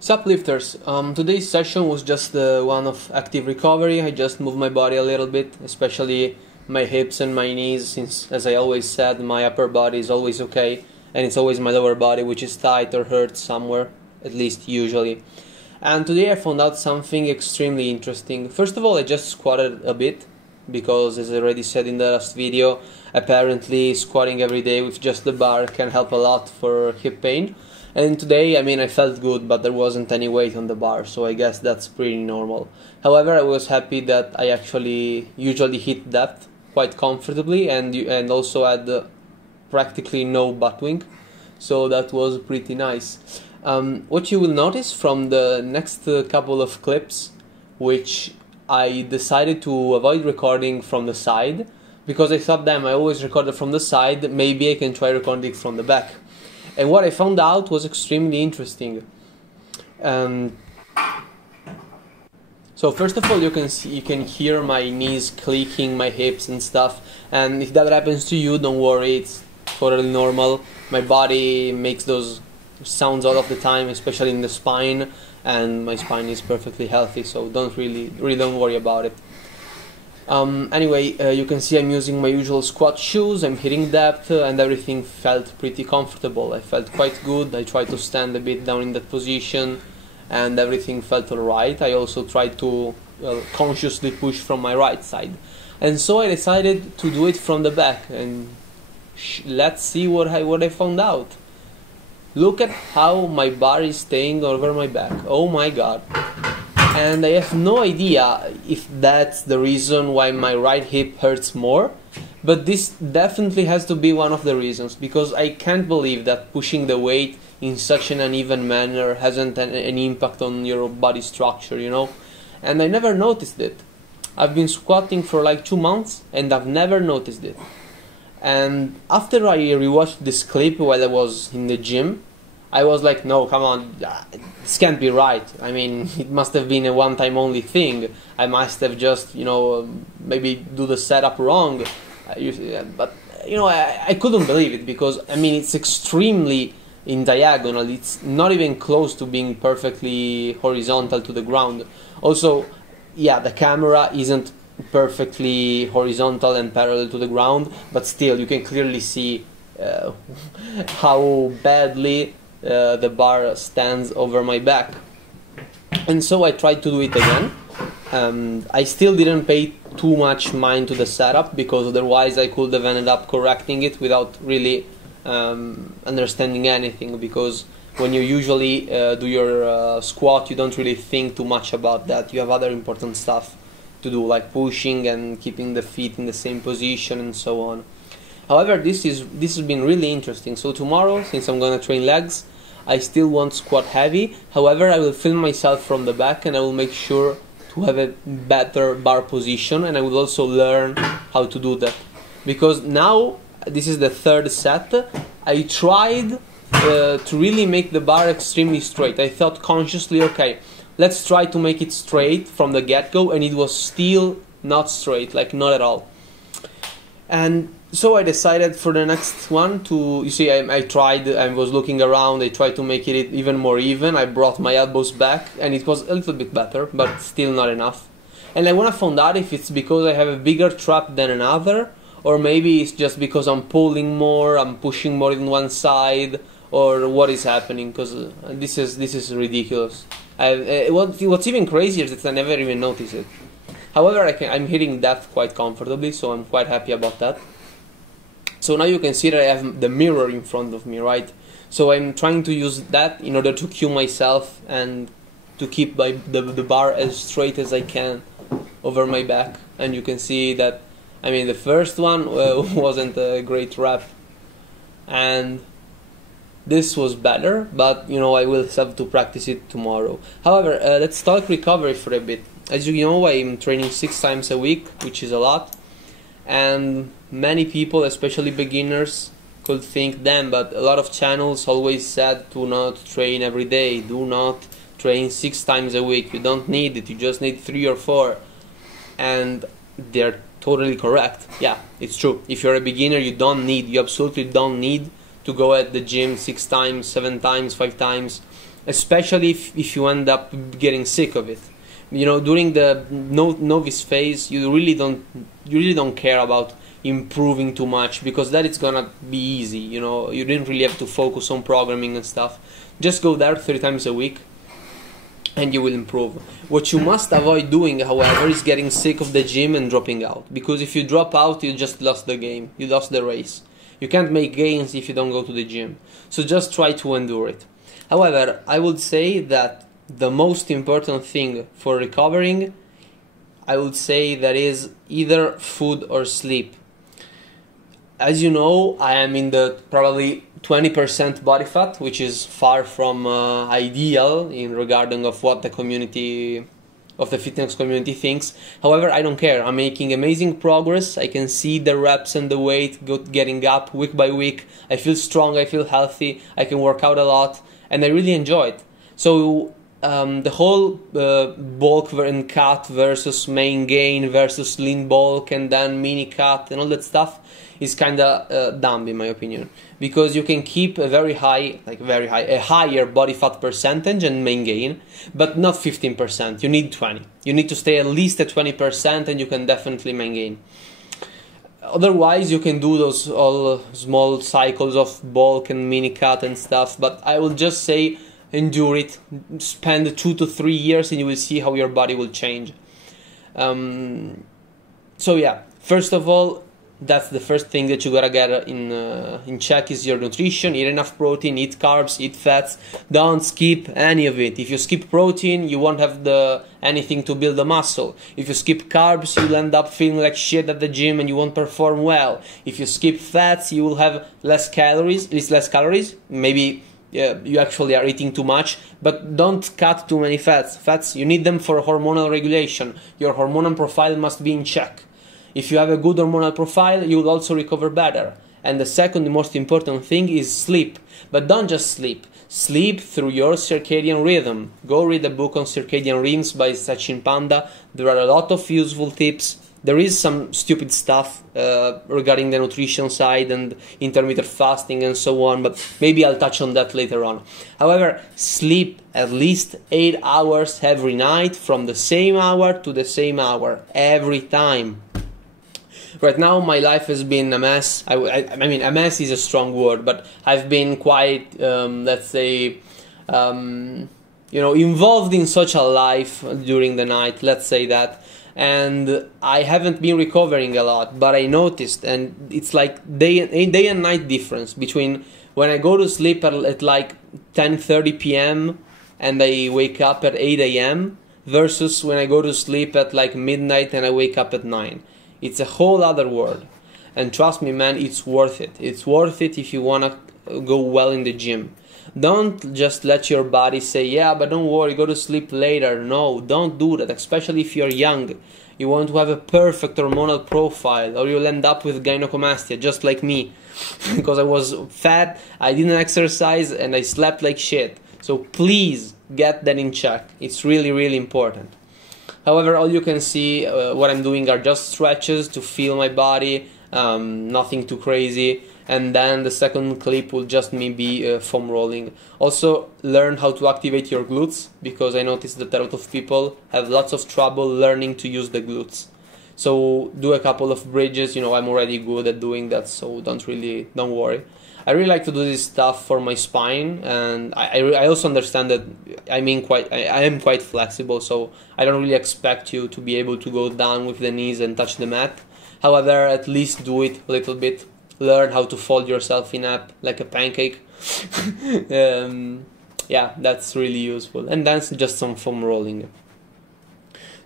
Suplifters, today's session was just one of active recovery. I just moved my body a little bit, especially my hips and my knees, since, as I always said, my upper body is always okay, and it's always my lower body which is tight or hurts somewhere, at least usually. And today I found out something extremely interesting. First of all, I just squatted a bit, because as I already said in the last video, apparently squatting every day with just the bar can help a lot for hip pain. And today, I felt good, but there wasn't any weight on the bar, so I guess that's pretty normal. However, I was happy that I actually usually hit depth quite comfortably, and also had practically no butt wink, so that was pretty nice. What you will notice from the next couple of clips, which I decided to avoid recording from the side, because I thought, damn, I always recorded from the side, maybe I can try recording from the back. And what I found out was extremely interesting. So first of all, you can hear my knees clicking, my hips and stuff. And if that happens to you, don't worry, it's totally normal. My body makes those sounds all of the time, especially in the spine, and my spine is perfectly healthy, so don't worry about it. Anyway, you can see I'm using my usual squat shoes, I'm hitting depth, and everything felt pretty comfortable. I felt quite good. I tried to stand a bit down in that position, and everything felt alright. I also tried to consciously push from my right side. And so I decided to do it from the back, and let's see what I found out. Look at how my bar is staying over my back. Oh my god. And I have no idea if that's the reason why my right hip hurts more, but this definitely has to be one of the reasons, because I can't believe that pushing the weight in such an uneven manner hasn't any impact on your body structure, you know? And I never noticed it. I've been squatting for like 2 months and I've never noticed it. And after I rewatched this clip while I was in the gym, I was like, no, come on, this can't be right. It must have been a one-time only thing. I must have just, maybe do the setup wrong. But, I couldn't believe it, because, it's extremely in diagonal. It's not even close to being perfectly horizontal to the ground. Also, yeah, the camera isn't perfectly horizontal and parallel to the ground, but still, you can clearly see how badly the bar stands over my back. And so I tried to do it again. I still didn't pay too much mind to the setup, because otherwise I could have ended up correcting it without really understanding anything, because when you usually do your squat, you don't really think too much about that. You have other important stuff to do, like pushing and keeping the feet in the same position and so on. However, this has been really interesting. So tomorrow, since I'm gonna train legs, I still won't squat heavy. However, I will film myself from the back, and I will make sure to have a better bar position, and I will also learn how to do that. Because now, this is the third set, I tried to really make the bar extremely straight. I thought consciously, okay, let's try to make it straight from the get-go, and it was still not straight, like not at all. And so I decided for the next one to, I tried, I was looking around, I tried to make it even more even. I brought my elbows back, and it was a little bit better, but still not enough. And I want to find out if it's because I have a bigger trap than another, or maybe it's just because I'm pulling more, I'm pushing more in one side, or what is happening, because this is ridiculous. What's even crazier is that I never even noticed it. However, I'm hitting depth quite comfortably, so I'm quite happy about that. So now you can see that I have the mirror in front of me, right? So I'm trying to use that in order to cue myself and to keep the bar as straight as I can over my back. And you can see that, the first one wasn't a great rep, and this was better, but I will have to practice it tomorrow. However, let's talk recovery for a bit. As you know, I'm training 6 times a week, which is a lot, and many people, especially beginners, could think, damn, but a lot of channels always said do not train every day, do not train 6 times a week, you don't need it, you just need 3 or 4. And they're totally correct. Yeah, it's true. If you're a beginner, you absolutely don't need to go at the gym 6 times, 7 times, 5 times especially if you end up getting sick of it. You know, during the novice phase, you really don't care about improving too much, because that it's gonna be easy. You know, you didn't really have to focus on programming and stuff. Just go there 3 times a week and you will improve. What you must avoid doing, however, is getting sick of the gym and dropping out, because if you drop out, you just lost the game, you lost the race. You can't make gains if you don't go to the gym. So just try to endure it. However, I would say that the most important thing for recovering, I would say, that is either food or sleep. As you know, I am in the probably 20% body fat, which is far from ideal in regarding of what the community of the fitness community thinks. However, I don't care. I'm making amazing progress. I can see the reps and the weight getting up week by week. I feel strong, I feel healthy, I can work out a lot, and I really enjoy it. So the whole bulk and cut versus main gain versus lean bulk and then mini cut and all that stuff is kind of dumb in my opinion, because you can keep a a higher body fat percentage and main gain, but not 15%. You need 20. You need to stay at least at 20%, and you can definitely main gain. Otherwise, you can do those all small cycles of bulk and mini cut and stuff, but I will just say endure it. Spend 2 to 3 years and you will see how your body will change. So yeah, first of all, that's the first thing that you gotta get in check is your nutrition. Eat enough protein, eat carbs, eat fats. Don't skip any of it. If you skip protein, you won't have anything to build the muscle. If you skip carbs, you'll end up feeling like shit at the gym and you won't perform well. If you skip fats, you will have less calories. Maybe you actually are eating too much, but don't cut too many fats. Fats, you need them for hormonal regulation. Your hormonal profile must be in check. If you have a good hormonal profile, you will also recover better. And the second most important thing is sleep. But don't just sleep. Sleep through your circadian rhythm. Go read a book on circadian rhythms by Sachin Panda. There are a lot of useful tips. There is some stupid stuff regarding the nutrition side and intermittent fasting and so on, but maybe I'll touch on that later on. However, sleep at least 8 hours every night, from the same hour to the same hour, every time. Right now, my life has been a mess. I mean, a mess is a strong word, but I've been quite, let's say, involved in social life during the night, let's say that. And I haven't been recovering a lot, but I noticed, and it's like day and night difference between when I go to sleep at like 10:30 p.m. and I wake up at 8 a.m. versus when I go to sleep at like midnight and I wake up at 9. It's a whole other world. And trust me, man, it's worth it. It's worth it if you want to go well in the gym. Don't just let your body say, yeah, but don't worry, go to sleep later. No, don't do that, especially if you're young. You want to have a perfect hormonal profile, or you'll end up with gynecomastia, just like me. Because I was fat, I didn't exercise, and I slept like shit. So please get that in check. It's really, really important. However, all you can see what I'm doing are just stretches to feel my body, nothing too crazy. And then the second clip will just be foam rolling. Also, learn how to activate your glutes, because I noticed that a lot of people have lots of trouble learning to use the glutes. So do a couple of bridges. I'm already good at doing that, so don't worry. I really like to do this stuff for my spine, and I also understand that I am quite flexible, so I don't really expect you to be able to go down with the knees and touch the mat. However, at least do it a little bit. Learn how to fold yourself in up like a pancake. Yeah, that's really useful. And then just some foam rolling.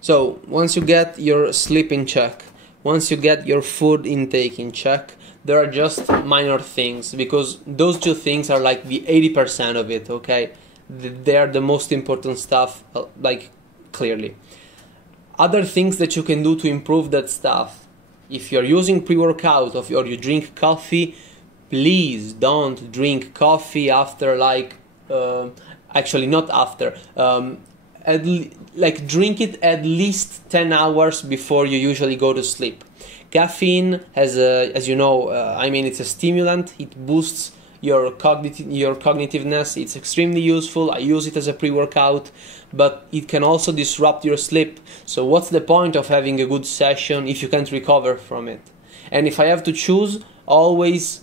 So once you get your sleep in check, once you get your food intake in check, there are just minor things, because those two things are like the 80% of it, okay? They are the most important stuff, like, clearly. Other things that you can do to improve that stuff: if you're using pre-workout or you drink coffee, please don't drink coffee after actually not after. Drink it at least 10 hours before you usually go to sleep. Caffeine has as you know, it's a stimulant. It boosts your cognitiveness. It's extremely useful. I use it as a pre-workout, but it can also disrupt your sleep. So what's the point of having a good session if you can't recover from it? And if I have to choose, always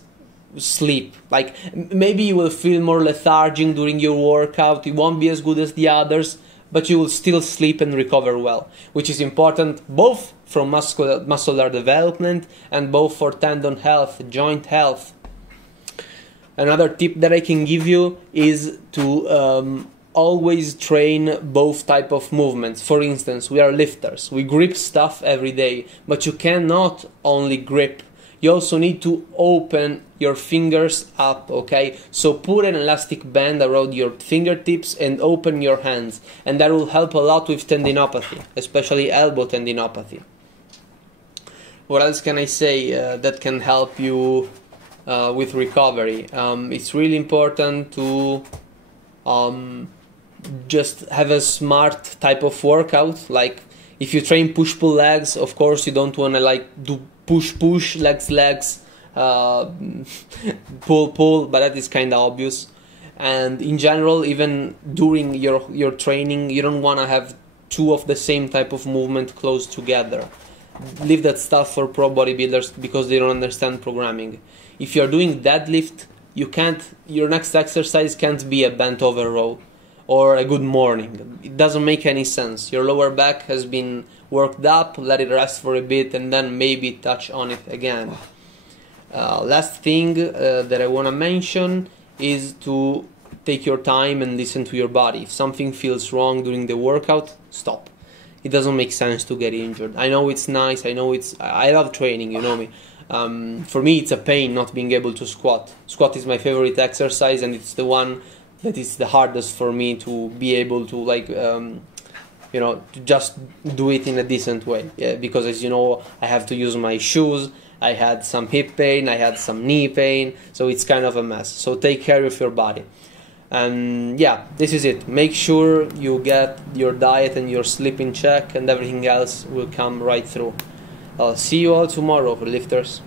sleep. Like, maybe you will feel more lethargic during your workout, it won't be as good as the others, but you will still sleep and recover well, which is important both for muscular development and both for tendon health, joint health. Another tip that I can give you is to always train both type of movements. For instance, we are lifters, we grip stuff every day, but you cannot only grip. You also need to open your fingers up, okay? So put an elastic band around your fingertips and open your hands, and that will help a lot with tendinopathy, especially elbow tendinopathy. What else can I say that can help you with recovery? It's really important to just have a smart type of workout. Like, if you train push-pull legs, of course you don't want to like do push, legs, pull, but that is kind of obvious. And in general, even during your training, you don't want to have two of the same type of movement close together. Leave that stuff for pro bodybuilders because they don't understand programming. If you're doing deadlift, your next exercise can't be a bent over row or a good morning. It doesn't make any sense. Your lower back has been worked up, let it rest for a bit, and then maybe touch on it again. Last thing that I want to mention is to take your time and listen to your body. If something feels wrong during the workout, stop. It doesn't make sense to get injured. I know it's nice, I love training, you know me. For me it's a pain not being able to squat. Squat is my favorite exercise, and it's the one that is the hardest for me to be able to to just do it in a decent way. Yeah, because as you know, I have to use my shoes, I had some hip pain, I had some knee pain, so it's kind of a mess. So take care of your body. And yeah, this is it. Make sure you get your diet and your sleep in check, and everything else will come right through. I'll see you all tomorrow, lifters.